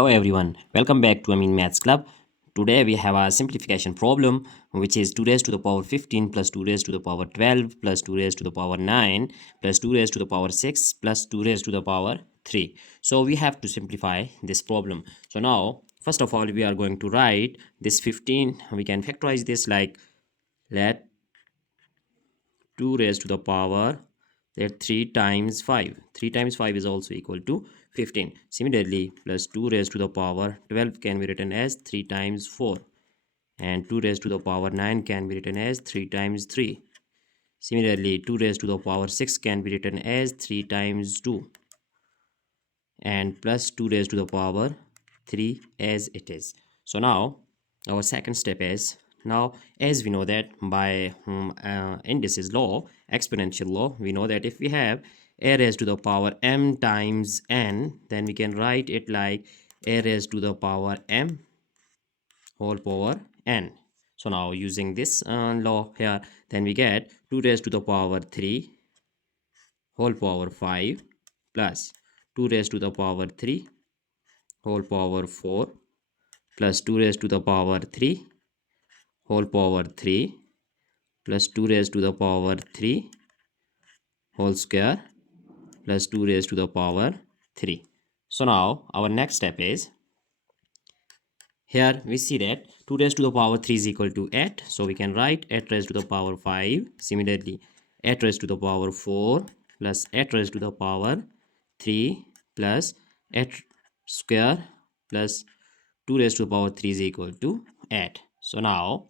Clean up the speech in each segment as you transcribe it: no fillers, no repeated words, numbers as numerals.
Hello everyone, welcome back to Amin Maths Club. Today we have a simplification problem which is 2 raised to the power 15 plus 2 raised to the power 12 plus 2 raised to the power 9 plus 2 raised to the power 6 plus 2 raised to the power 3. So we have to simplify this problem. So now first of all we are going to write this 15. We can factorize this like let 2 raised to the power that 3 times 5. 3 times 5 is also equal to 15. Similarly, plus 2 raised to the power 12 can be written as 3 times 4. And 2 raised to the power 9 can be written as 3 times 3. Similarly, 2 raised to the power 6 can be written as 3 times 2. And plus 2 raised to the power 3 as it is. So now, our second step is, now as we know that by indices law, exponential law, we know that if we have a raised to the power m times n, then we can write it like a raised to the power m whole power n. So now using this law here, then we get 2 raised to the power 3 whole power 5 plus 2 raised to the power 3 whole power 4 plus 2 raised to the power 3 whole power 3 plus 2 raised to the power 3 whole square plus 2 raised to the power 3. So now our next step is, here we see that 2 raised to the power 3 is equal to 8. So we can write 8 raised to the power 5. Similarly, 8 raised to the power 4 plus 8 raised to the power 3 plus 8 square plus 2 raised to the power 3 is equal to 8. So now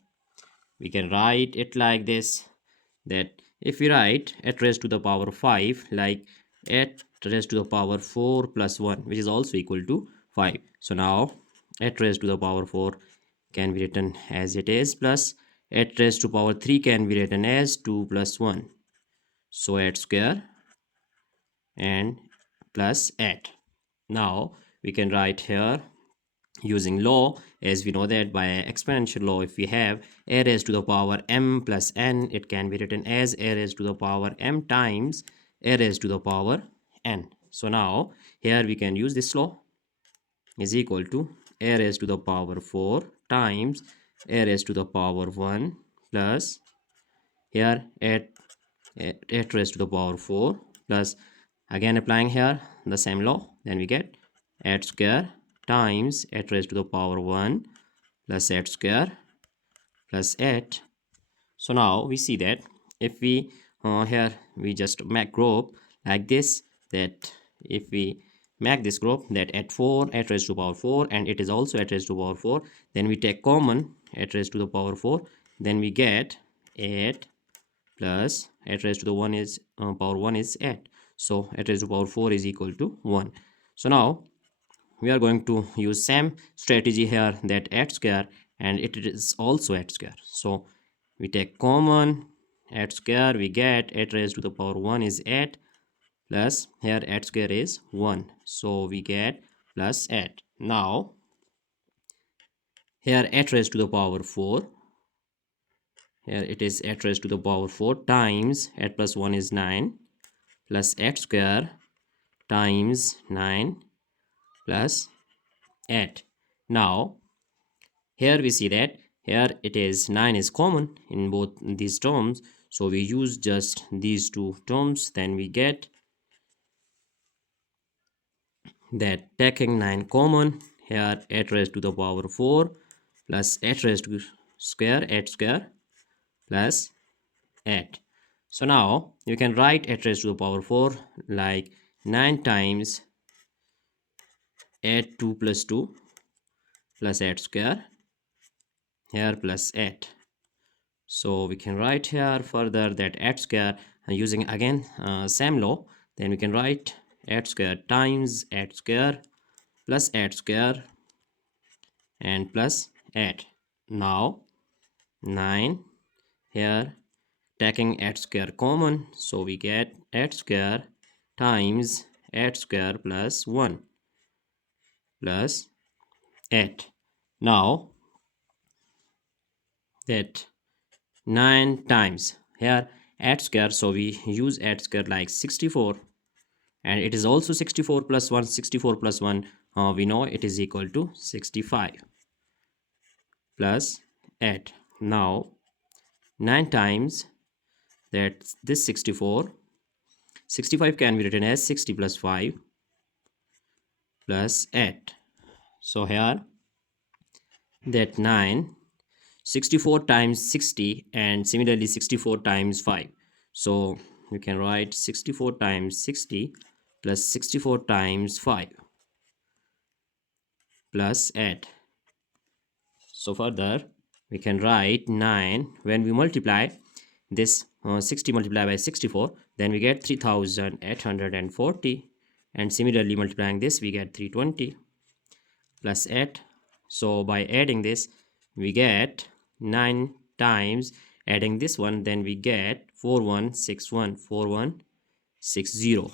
we can write it like this, that if we write 8 raised to the power 5 like 8 raised to the power 4 plus 1, which is also equal to 5. So now 8 raised to the power 4 can be written as it is, plus 8 raised to power 3 can be written as 2 plus 1. So 8 square and plus 8. Now we can write here using law, as we know that by exponential law, if we have a raised to the power m plus n, it can be written as a raised to the power m times a raised to the power n. So now here we can use this law, is equal to a raised to the power 4 times a raised to the power 1 plus here 8 raised to the power 4 plus, again applying here the same law, then we get 8 square times 8 raised to the power 1 plus 8 square plus 8. So now we see that if we here we just make group like this, that if we make this group that at 4 8 raised to the power 4 and it is also 8 raised to the power 4, then we take common 8 raised to the power 4, then we get 8 plus 8 raised to the 1 is power 1 is 8. So 8 raised to the power 4 is equal to 1. So now we are going to use same strategy here, that 8 square and it is also 8 square. So we take common 8 square, we get 8 raised to the power 1 is 8 plus here 8 square is 1. So we get plus 8. Now here 8 raised to the power 4, here it is 8 raised to the power 4 times 8 plus 1 is 9 plus 8 square times 9 plus 8. Now here we see that here it is 9 is common in both these terms, so we use just these two terms, then we get that taking 9 common, here 8 raised to the power 4 plus 8 raised to square 8 square plus 8. So now you can write 8 raised to the power 4 like 9 times 8 2 plus 2 plus 8 square here plus 8. So we can write here further that 8 square using again same law, then we can write 8 square times 8 square plus 8 square and plus 8. Now 9 here taking 8 square common, so we get 8 square times 8 square plus 1 plus 8. Now that 9 times here 8 square, so we use 8 square like 64, and it is also 64 plus 1, 64 plus 1 we know it is equal to 65 plus 8. Now 9 times that's this 64. 65 can be written as 60 plus 5 plus 8. So here that 9, 64 times 60 and similarly 64 times 5. So you can write 64 times 60 plus 64 times 5 plus 8. So further we can write 9 when we multiply this 60 multiplied by 64, then we get 3840, and similarly multiplying this we get 320 plus 8. So by adding this we get 9 times adding this one, then we get 4160.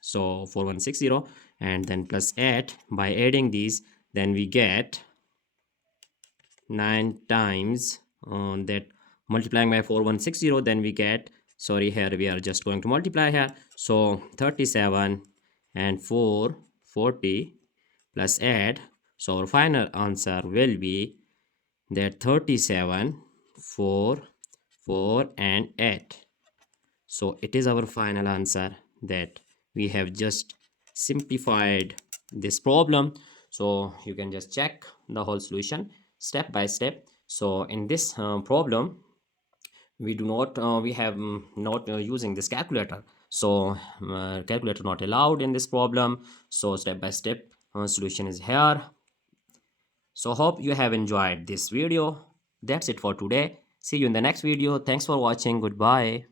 So 4160 and then plus 8. By adding these then we get 9 times that multiplying by 4160, then we get, sorry, here we are just going to multiply here, so 37 and 440 plus 8. So our final answer will be that 37, 4, 4 and 8. So it is our final answer that we have just simplified this problem. So you can just check the whole solution step by step. So in this problem we do not we have not using this calculator, so calculator not allowed in this problem. So step by step solution is here. So hope you have enjoyed this video. That's it for today. See you in the next video. Thanks for watching. Goodbye.